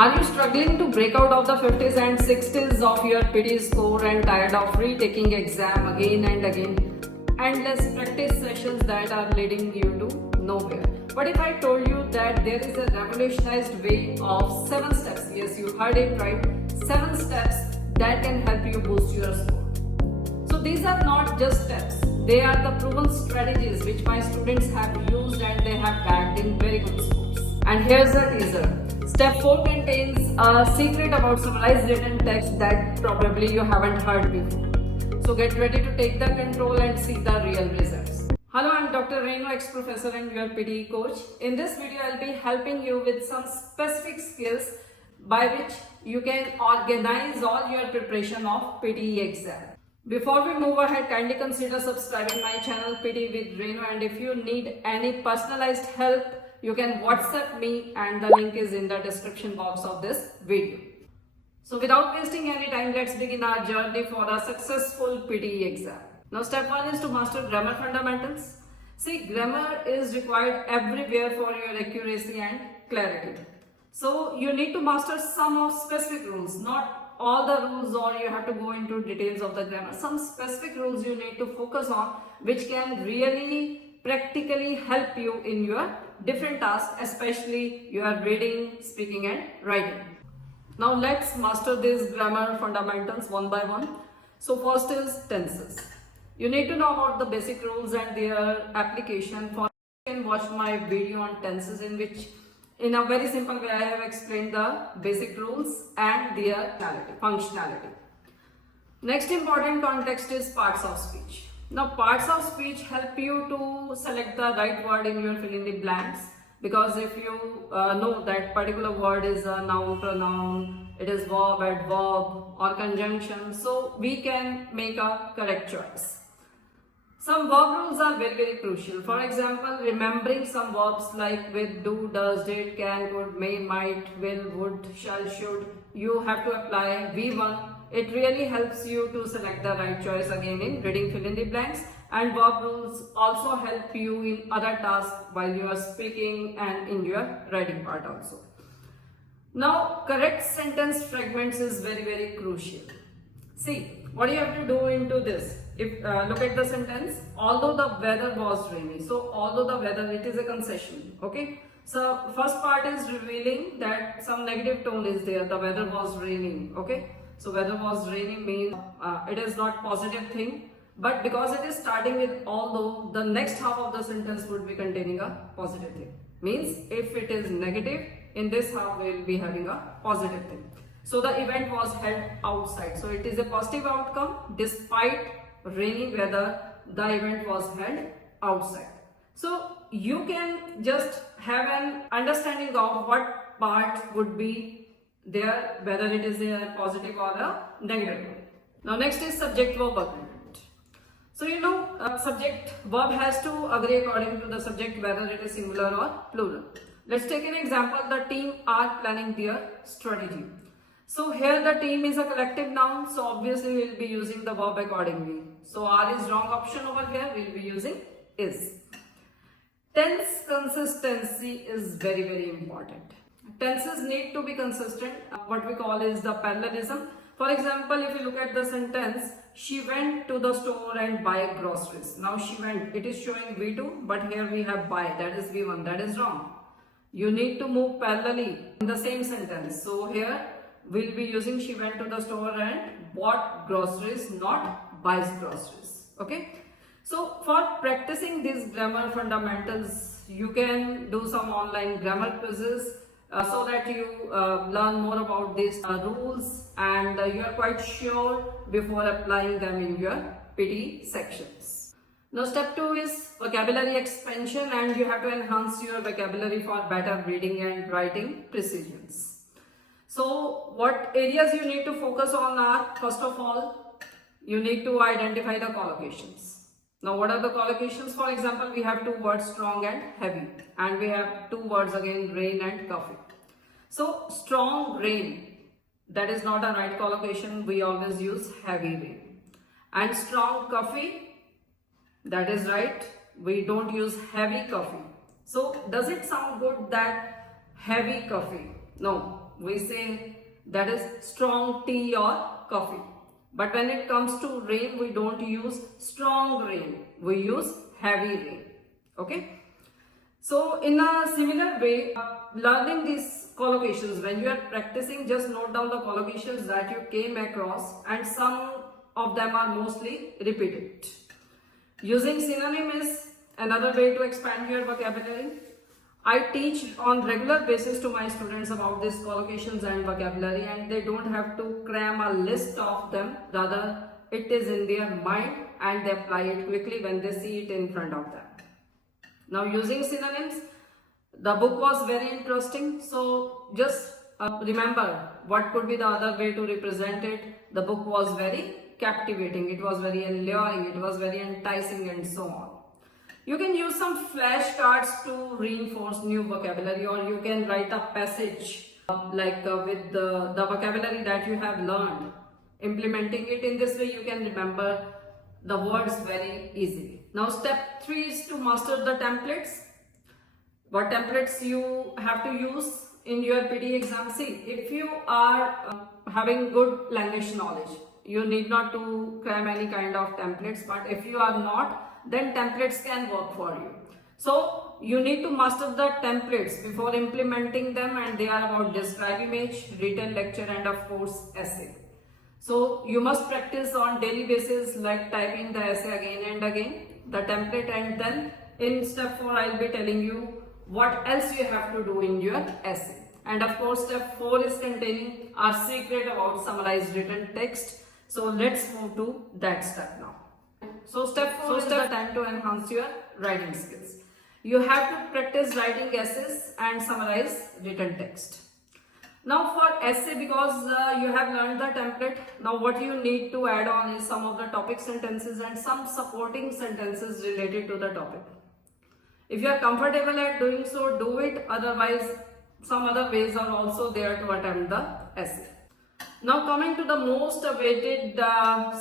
Are you struggling to break out of the 50s and 60s of your PT score and tired of retaking exam again and again? Endless practice sessions that are leading you to nowhere. What if I told you that there is a revolutionized way of 7 steps? Yes, you heard it right. 7 steps that can help you boost your score. So these are not just steps. They are the proven strategies which my students have used and they have bagged in very good scores. And here's a teaser. Step 4 contains a secret about summarized written text that probably you haven't heard before. So get ready to take the control and see the real results. Hello, I'm Dr. Renu, ex-professor and your PTE coach. In this video, I'll be helping you with some specific skills by which you can organize all your preparation of PTE exam. Before we move ahead, kindly consider subscribing my channel PTE with Renu, and if you need any personalized help, you can WhatsApp me and the link is in the description box of this video. So without wasting any time, let's begin our journey for a successful PTE exam. Now step 1 is to master grammar fundamentals. See, grammar is required everywhere for your accuracy and clarity. So you need to master some of specific rules, not all the rules, or you have to go into details of the grammar. Some specific rules you need to focus on which can really practically help you in your different tasks, especially your reading, speaking and writing. Now let's master these grammar fundamentals one by one. So first is tenses. You need to know about the basic rules and their application. For you can watch my video on tenses, in which in a very simple way I have explained the basic rules and their functionality. Next important context is parts of speech. Now parts of speech help you to select the right word in your fill in the blanks, because if you know that particular word is a noun, pronoun, it is verb, adverb or conjunction, so we can make a correct choice. Some verb rules are very crucial. For example, remembering some verbs like with, do, does, did, can, could, may, might, will, would, shall, should, you have to apply V1. It really helps you to select the right choice again in reading fill in the blanks, and verb rules also help you in other tasks while you are speaking and in your writing part also. Now correct sentence fragments is very crucial. See, what do you have to do into this? If look at the sentence, although the weather was rainy. So although the weather, it is a concession, okay? So first part is revealing that some negative tone is there, the weather was raining, okay? So weather was raining means it is not positive thing, but because it is starting with although, the next half of the sentence would be containing a positive thing. Means if it is negative, in this half we will be having a positive thing. So the event was held outside. So it is a positive outcome. Despite rainy weather, the event was held outside. So you can just have an understanding of what part would be there, whether it is a positive or a negative one. Now next is subject verb agreement. So you know, subject verb has to agree according to the subject whether it is singular or plural. Let's take an example. The team are planning their strategy. So here the team is a collective noun, so obviously we will be using the verb accordingly. So R is wrong option over here, we will be using is. Tense consistency is very important. Tenses need to be consistent. What we call is the parallelism. For example, if you look at the sentence, she went to the store and buy groceries. Now she went, it is showing V2, but here we have buy, that is V1, that is wrong. You need to move parallelly in the same sentence. So here we'll be using she went to the store and bought groceries, not buys groceries. Okay. So for practicing these grammar fundamentals, you can do some online grammar quizzes so that you learn more about these rules and you are quite sure before applying them in your PTE sections. Now step 2 is vocabulary expansion, and you have to enhance your vocabulary for better reading and writing precisions. So what areas you need to focus on are, first of all, you need to identify the collocations. Now what are the collocations? For example, we have two words, strong and heavy, and we have two words again, rain and coffee. So strong rain, that is not a right collocation, we always use heavy rain. And strong coffee, that is right, we don't use heavy coffee. So does it sound good that heavy coffee? No, we say that is strong tea or coffee. But when it comes to rain, we don't use strong rain, we use heavy rain. Okay. So in a similar way, learning these collocations, when you are practicing, just note down the collocations that you came across, and some of them are mostly repeated. Using synonym is another way to expand your vocabulary. I teach on regular basis to my students about these collocations and vocabulary, and they don't have to cram a list of them. Rather, it is in their mind and they apply it quickly when they see it in front of them. Now, using synonyms, the book was very interesting. So just remember what could be the other way to represent it. The book was very captivating, it was very alluring, it was very enticing, and so on. You can use some flashcards to reinforce new vocabulary, or you can write a passage with the vocabulary that you have learned. Implementing it in this way, you can remember the words very easily. Now, step 3 is to master the templates. What templates you have to use in your PD exam? See, if you are having good language knowledge, you need not to cram any kind of templates, but if you are not, then templates can work for you. So you need to master the templates before implementing them, and they are about describe image, written lecture, and of course essay. So you must practice on daily basis, like typing the essay again and again, the template, and then in step 4 I'll be telling you what else you have to do in your essay. And of course step 4 is containing our secret about summarized written text. So let's move to that step now. So step 4 is the time to enhance your writing skills. You have to practice writing essays and summarize written text. Now for essay, because you have learned the template, now what you need to add on is some of the topic sentences and some supporting sentences related to the topic. If you are comfortable at doing so, do it. Otherwise, some other ways are also there to attempt the essay. Now coming to the most awaited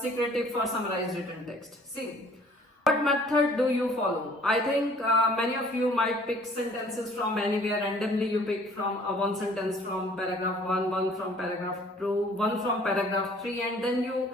secret tip for summarized written text. See, what method do you follow? I think many of you might pick sentences from anywhere. Randomly you pick from one sentence from paragraph 1, one from paragraph 2, one from paragraph 3, and then you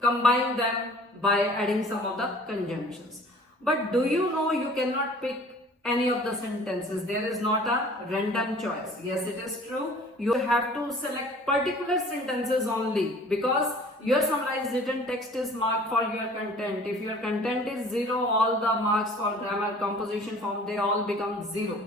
combine them by adding some of the conjunctions. But do you know you cannot pick any of the sentences? There is not a random choice. Yes, it is true. You have to select particular sentences only, because your summarized written text is marked for your content. If your content is 0, all the marks for grammar, composition, form, they all become 0.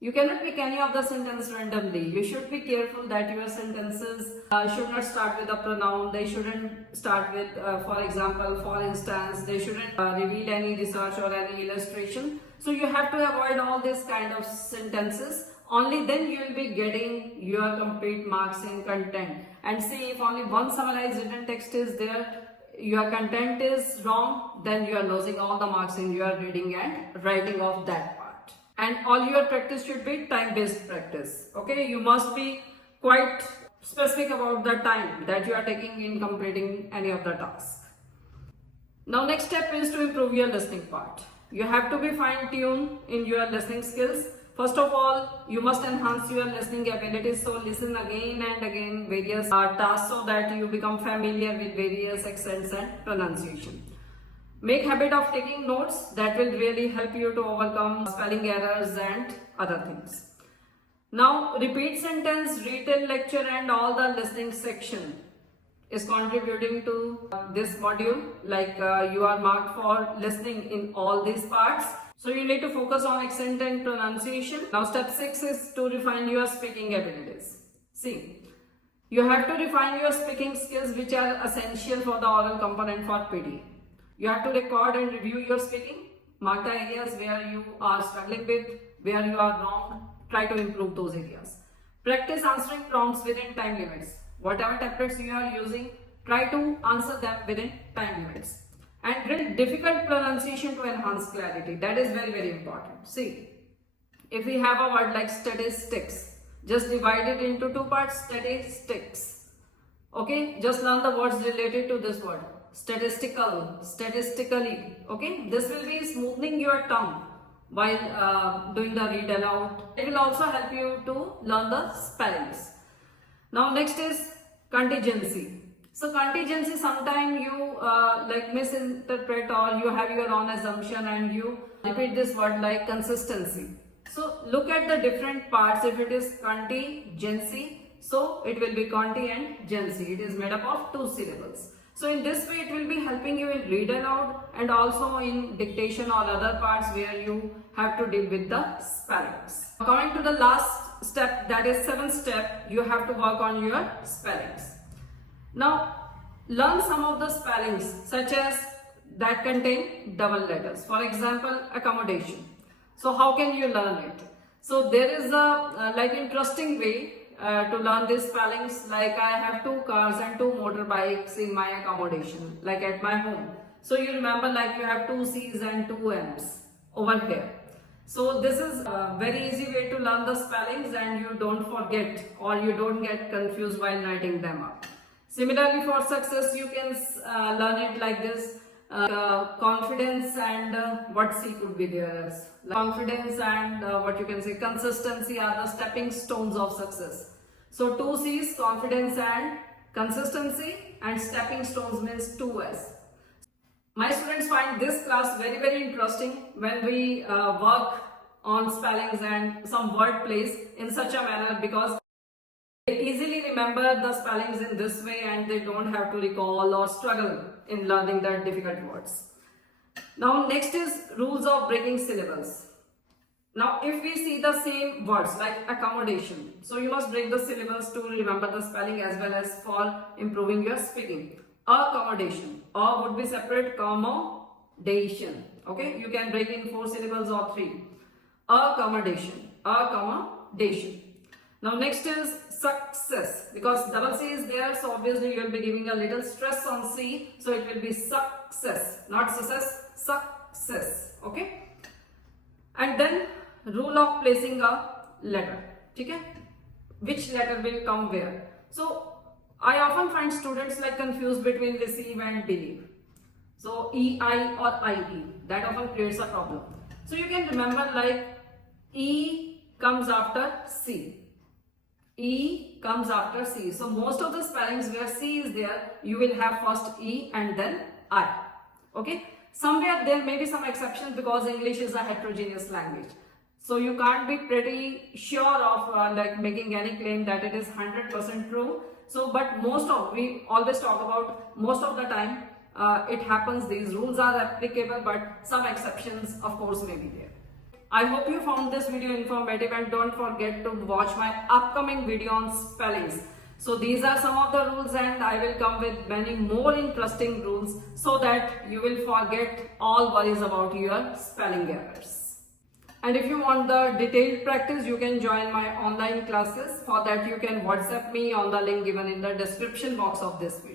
You cannot pick any of the sentence randomly. You should be careful that your sentences should not start with a pronoun. They shouldn't start with, for example, for instance. They shouldn't reveal any research or any illustration. So you have to avoid all these kind of sentences. Only then you will be getting your complete marks in content. And see, if only one summarized written text is there, your content is wrong, then you are losing all the marks in your reading and writing of that part. And all your practice should be time-based practice. Okay, you must be quite specific about the time that you are taking in completing any of the tasks. Now next step is to improve your listening part. You have to be fine-tuned in your listening skills. First of all, you must enhance your listening abilities. So listen again and again various tasks so that you become familiar with various accents and pronunciation. Make habit of taking notes. That will really help you to overcome spelling errors and other things. Now, repeat sentence, written lecture, and all the listening section is contributing to this module. Like you are marked for listening in all these parts. So you need to focus on accent and pronunciation. Now step 6 is to refine your speaking abilities. See, you have to refine your speaking skills, which are essential for the oral component for PD. You have to record and review your speaking. Mark the areas where you are struggling with, where you are wrong. Try to improve those areas. Practice answering prompts within time limits. Whatever templates you are using, try to answer them within time limits. And drill difficult pronunciation to enhance clarity. That is very, very important. See, if we have a word like statistics, just divide it into 2 parts, statistics. Okay, just learn the words related to this word. Statistical, statistically. Okay, this will be smoothing your tongue while doing the read aloud. It will also help you to learn the spellings. Now next is contingency. So contingency, sometime you like misinterpret or you have your own assumption and you repeat this word like consistency. So look at the different parts. If it is contingency, so it will be conti and gency. It is made up of 2 syllables. So in this way it will be helping you in read aloud and also in dictation or other parts where you have to deal with the spellings. Coming to the last step, that is 7th step, you have to work on your spellings. Now learn some of the spellings such as that contain double letters. For example, accommodation. So how can you learn it? So there is a like interesting way to learn these spellings. Like I have 2 cars and 2 motorbikes in my accommodation, like at my home. So you remember like you have 2 C's and 2 M's over here. So this is a very easy way to learn the spellings and you don't forget or you don't get confused while writing them up. Similarly for success, you can learn it like this. Confidence and what C could be there as confidence and what you can say consistency are the stepping stones of success. So 2 C's, confidence and consistency, and stepping stones means 2 S. My students find this class very interesting when we work on spellings and some word plays in such a manner, because they easily remember the spellings in this way and they don't have to recall or struggle in learning the difficult words. Now next is rules of breaking syllables. Now if we see the same words like accommodation, so you must break the syllables to remember the spelling as well as for improving your speaking. Accommodation, A would be separate, accommodation. Okay, you can break in 4 syllables or 3. Accommodation, accommodation. Now next is success, because double C is there, so obviously you will be giving a little stress on C, so it will be success, not success, success. Okay, and then rule of placing a letter. Okay, which letter will come where? So I often find students like confused between receive and believe. So EI or IE, that often creates a problem. So you can remember like E comes after C. E comes after C. So most of the spellings where C is there, you will have first E and then I. Okay. Somewhere there may be some exceptions because English is a heterogeneous language. So you can't be pretty sure of like making any claim that it is 100% true. So but we always talk about most of the time it happens, these rules are applicable, but some exceptions of course may be there. I hope you found this video informative and don't forget to watch my upcoming video on spellings. So these are some of the rules and I will come with many more interesting rules so that you will forget all worries about your spelling errors. And if you want the detailed practice, you can join my online classes. For that you can WhatsApp me on the link given in the description box of this video.